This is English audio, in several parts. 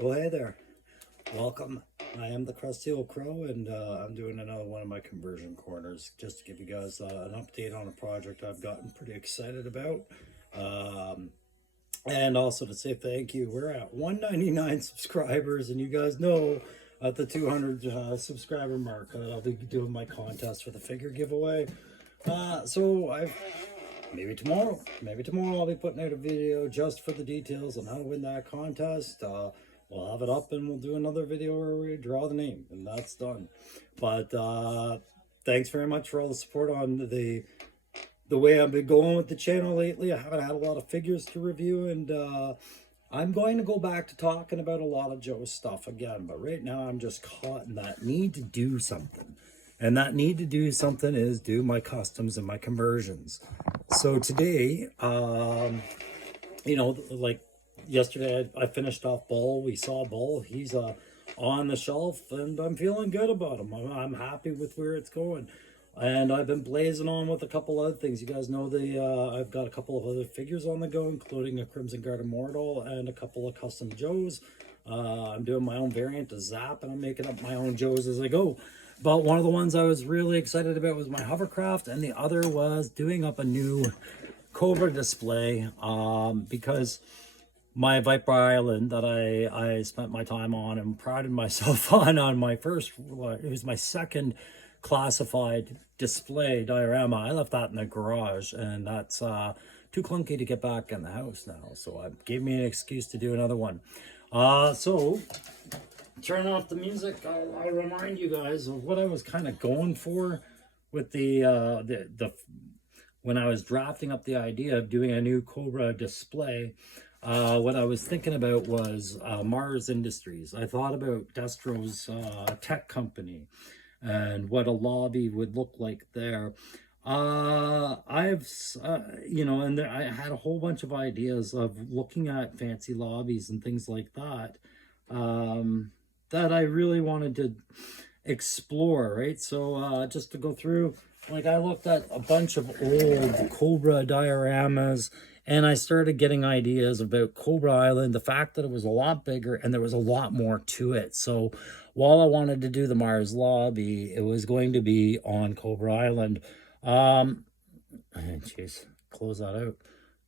Oh, hey there. Welcome. I am the Crusty Old Crow, and I'm doing another one of my conversion corners just to give you guys an update on a project I've gotten pretty excited about. Um, and also to say thank you. We're at 199 subscribers, and you guys know at the 200 subscriber mark, I'll be doing my contest for the figure giveaway. So I've maybe tomorrow I'll be putting out a video just for the details on how to win that contest. We'll have it up and we'll do another video where we draw the name, and that's done. But thanks very much for all the support on the way I've been going with the channel lately. I haven't had a lot of figures to review, and I'm going to go back to talking about a lot of Joe's stuff again, but right now I'm just caught in that need to do something. And that need to do something is do my customs and my conversions. So today, like yesterday, I finished off Bull. We saw Bull. He's on the shelf, and I'm feeling good about him. I'm happy with where it's going. And I've been blazing on with a couple other things. You guys know I've got a couple of other figures on the go, including a Crimson Guard Immortal and a couple of custom Joes. I'm doing my own variant of Zap, and I'm making up my own Joes as I go. But one of the ones I was really excited about was my hovercraft, and the other was doing up a new Cobra display because my Viper Island that I spent my time on and prided myself on my first, it was my second classified display diorama. I left that in the garage, and that's too clunky to get back in the house now, so it gave me an excuse to do another one. So turn off the music. I'll remind you guys of what I was kind of going for with the when I was drafting up the idea of doing a new Cobra display. What I was thinking about was Mars Industries. I thought about Destro's tech company and what a lobby would look like there. I had a whole bunch of ideas of looking at fancy lobbies and things like that. That I really wanted to explore, right? So just to go through, like, I looked at a bunch of old Cobra dioramas, and I started getting ideas about Cobra Island, the fact that it was a lot bigger and there was a lot more to it. So while I wanted to do the Mars lobby, it was going to be on Cobra Island. Jeez, close that out.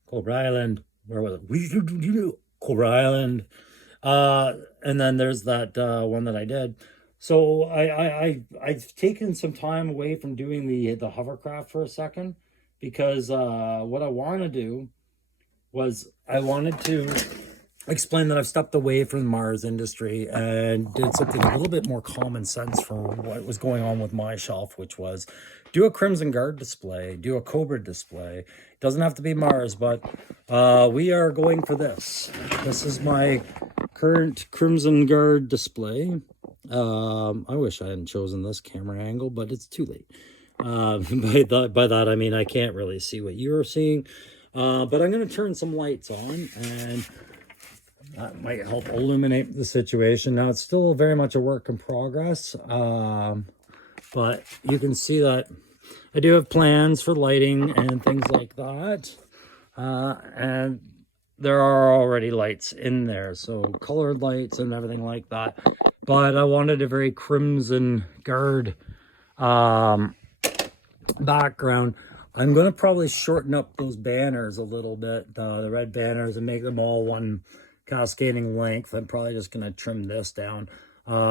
Cobra Island, where was it? Cobra Island. And then there's that one that I did. So I've taken some time away from doing the hovercraft for a second, because what I want to do was I wanted to explain that I've stepped away from Mars Industry and did something a little bit more common sense for what was going on with my shelf, which was do a Crimson Guard display, do a Cobra display. It doesn't have to be Mars, but we are going for this. This is my current Crimson Guard display. I wish I hadn't chosen this camera angle, but it's too late. By that I mean I can't really see what you're seeing. But I'm going to turn some lights on, and that might help illuminate the situation. Now, it's still very much a work in progress, but you can see that I do have plans for lighting and things like that. And there are already lights in there, so colored lights and everything like that. But I wanted a very Crimson Guard background. I'm going to probably shorten up those banners a little bit, the red banners, and make them all one cascading length. I'm probably just going to trim this down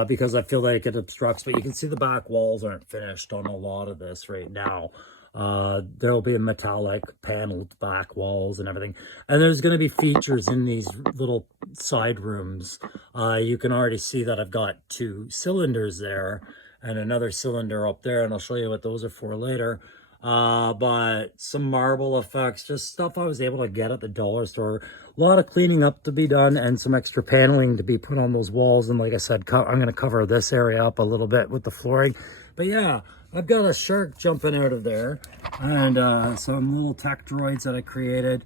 because I feel like it obstructs. But you can see the back walls aren't finished on a lot of this right now. There'll be a metallic paneled back walls and everything. And there's going to be features in these little side rooms. You can already see that I've got 2 cylinders there and another cylinder up there, and I'll show you what those are for later. But some marble effects, just stuff I was able to get at the dollar store. A lot of cleaning up to be done and some extra paneling to be put on those walls. And like I said, I'm going to cover this area up a little bit with the flooring. But yeah, I've got a shark jumping out of there, and some little tech droids that I created.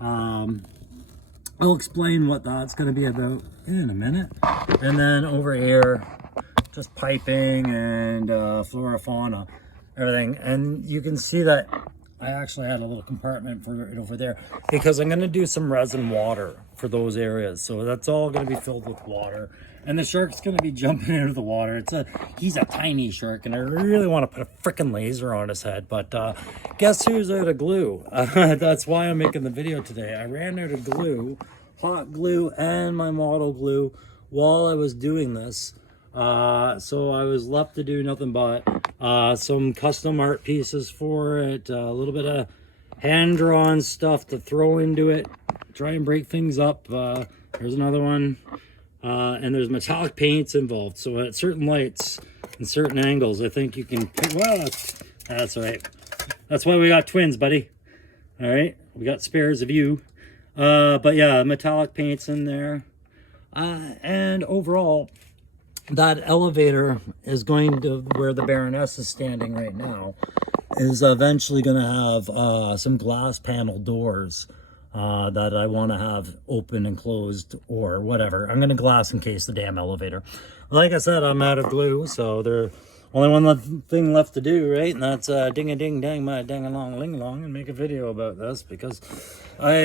I'll explain what that's going to be about in a minute. And then over here, just piping and flora fauna, everything. And you can see that I actually had a little compartment for it over there because I'm going to do some resin water for those areas. So that's all going to be filled with water. And the shark's going to be jumping into the water. He's a tiny shark, and I really want to put a freaking laser on his head. But guess who's out of glue? That's why I'm making the video today. I ran out of glue, hot glue, and my model glue while I was doing this. So I was left to do nothing but some custom art pieces for it, a little bit of hand-drawn stuff to throw into it, try and break things up. There's another one, and there's metallic paints involved, so at certain lights and certain angles I think you can, well, that's all right. That's why we got twins, buddy. All right, we got spares of you. But yeah, metallic paints in there, and overall that elevator is going to, where the Baroness is standing right now, is eventually going to have some glass panel doors that I want to have open and closed or whatever. I'm going to glass encase the damn elevator. Like I said, I'm out of glue, so there's only one thing left to do, right? And that's ding-a-ding-dang my dang-a-long-ling-long and make a video about this, because I'm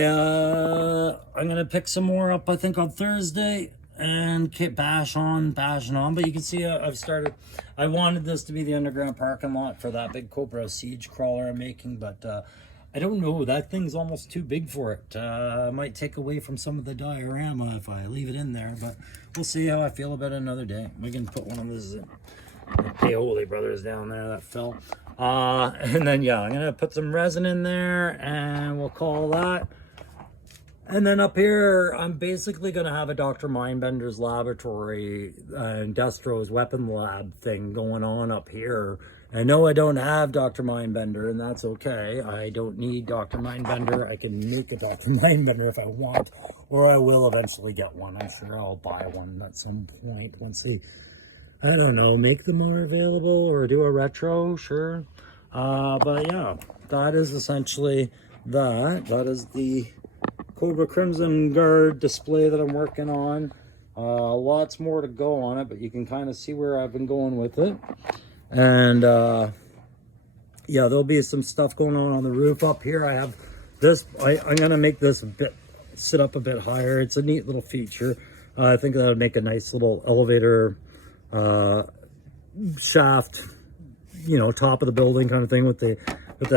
going to pick some more up, I think, on Thursday, and bash on. But you can see I've started. I wanted this to be the underground parking lot for that big Cobra siege crawler I'm making, but I don't know, that thing's almost too big for it. I might take away from some of the diorama if I leave it in there, but we'll see how I feel about it another day. We can put one of those Paoli brothers down there that fell, and then yeah, I'm gonna put some resin in there and we'll call that. And then up here, I'm basically going to have a Dr. Mindbender's laboratory and Destro's weapon lab thing going on up here. I know I don't have Dr. Mindbender, and that's okay. I don't need Dr. Mindbender. I can make a Dr. Mindbender if I want, or I will eventually get one. I'm sure I'll buy one at some point once they, I don't know, make them more available or do a retro, sure. But yeah, that is essentially that. That is the Cobra Crimson Guard display that I'm working on. Lots more to go on it, but you can kind of see where I've been going with it. And yeah, there'll be some stuff going on the roof up here. I have this, I'm gonna make this a bit, sit up a bit higher. It's a neat little feature. I think that would make a nice little elevator shaft, you know, top of the building kind of thing with the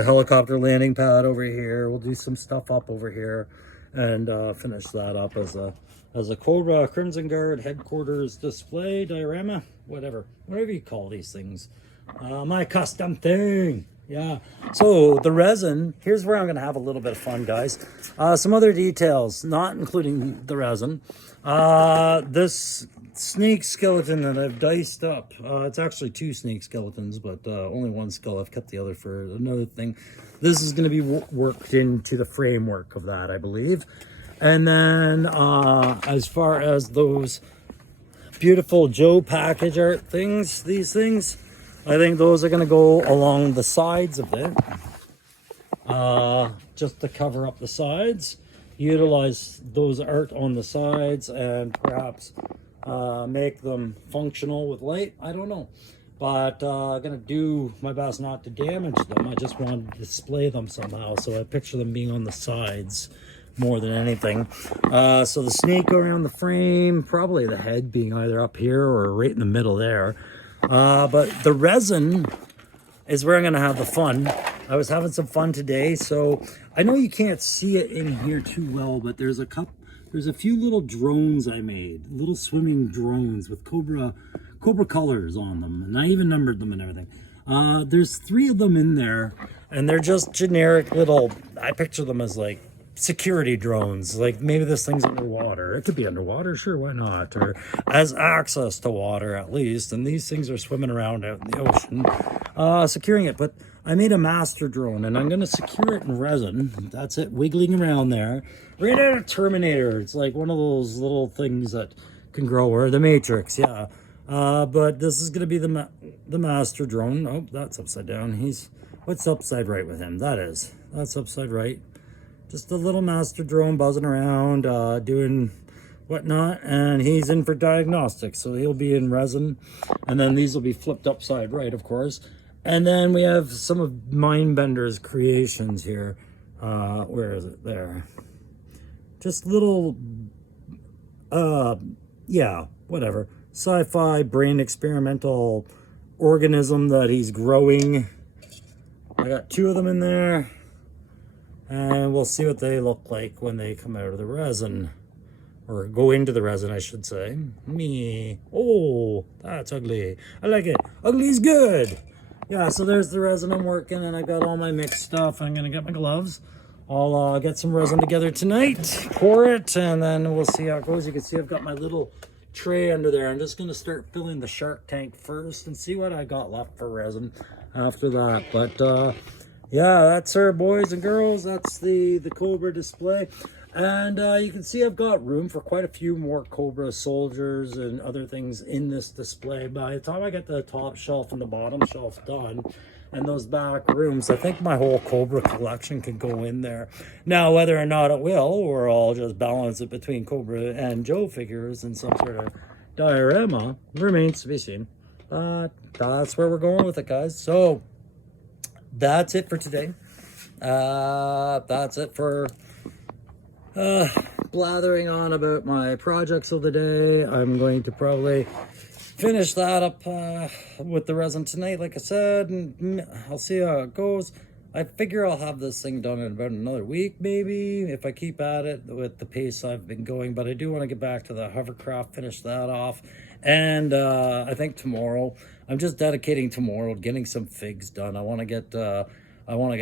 helicopter landing pad over here. We'll do some stuff up over here and finish that up as a Cobra Crimson Guard headquarters display diorama, whatever you call these things. My custom thing. Yeah. So the resin, here's where I'm going to have a little bit of fun, guys. Some other details, not including the resin. This snake skeleton that I've diced up. It's actually two snake skeletons, but only one skull. I've kept the other for another thing. This is going to be worked into the framework of that, I believe. And then as far as those beautiful Joe package art things, these things, I think those are going to go along the sides of it. Just to cover up the sides. Utilize those art on the sides and perhaps make them functional with light. I don't know. But I'm going to do my best not to damage them. I just want to display them somehow. So I picture them being on the sides more than anything. So the snake going on the frame, probably the head being either up here or right in the middle there. But the resin is where I'm going to have the fun. I was having some fun today. So I know you can't see it in here too well, but there's a few little drones I made, little swimming drones with Cobra colors on them, and I even numbered them and everything. There's 3 of them in there, and they're just generic little, I picture them as like security drones. Like maybe this thing's underwater. It could be underwater, sure, why not? Or has access to water at least, and these things are swimming around out in the ocean, securing it. But I made a master drone, and I'm going to secure it in resin. That's it, wiggling around there. Right out of Terminator. It's like one of those little things that can grow, or the Matrix, yeah. But this is going to be the master drone. Oh, that's upside down. What's upside right with him? That's upside right. Just a little master drone buzzing around, doing whatnot, and he's in for diagnostics, so he'll be in resin, and then these will be flipped upside right, of course. And then we have some of Mindbender's creations here. Where is it? There. Just little, yeah, whatever. Sci-fi brain experimental organism that he's growing. I got 2 of them in there. And we'll see what they look like when they come out of the resin. Or go into the resin, I should say. Me. Oh, that's ugly. I like it. Ugly's good. Yeah, so there's the resin I'm working, and I got all my mixed stuff. I'm going to get my gloves. I'll get some resin together tonight, pour it, and then we'll see how it goes. You can see I've got my little tray under there. I'm just going to start filling the shark tank first and see what I got left for resin after that. But yeah, that's her, boys and girls. That's the Cobra display. And you can see I've got room for quite a few more Cobra soldiers and other things in this display. By the time I get the top shelf and the bottom shelf done, and those back rooms, I think my whole Cobra collection can go in there. Now, whether or not it will, or I'll just balance it between Cobra and Joe figures in some sort of diorama, remains to be seen. That's where we're going with it, guys. So, that's it for today. That's it for blathering on about my projects of the day. I'm going to probably finish that up with the resin tonight, like I said, and I'll see how it goes. I figure I'll have this thing done in about another week, maybe, if I keep at it with the pace I've been going. But I do want to get back to the hovercraft, finish that off. And I think tomorrow, I'm just dedicating tomorrow, getting some figs done. I want to get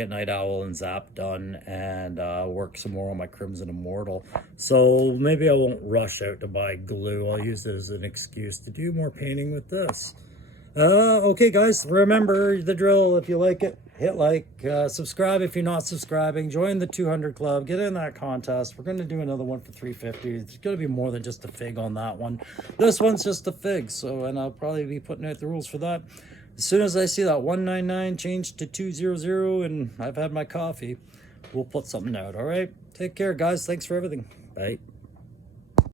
Night Owl and Zap done, and work some more on my Crimson Immortal. So maybe I won't rush out to buy glue. I'll use it as an excuse to do more painting with this. Okay, guys, remember the drill. If you like it, hit like. Subscribe if you're not subscribing. Join the 200 Club. Get in that contest. We're going to do another one for 350. It's going to be more than just a fig on that one. This one's just a fig, and I'll probably be putting out the rules for that. As soon as I see that 199 change to 200 and I've had my coffee, we'll put something out, all right? Take care, guys. Thanks for everything. Bye.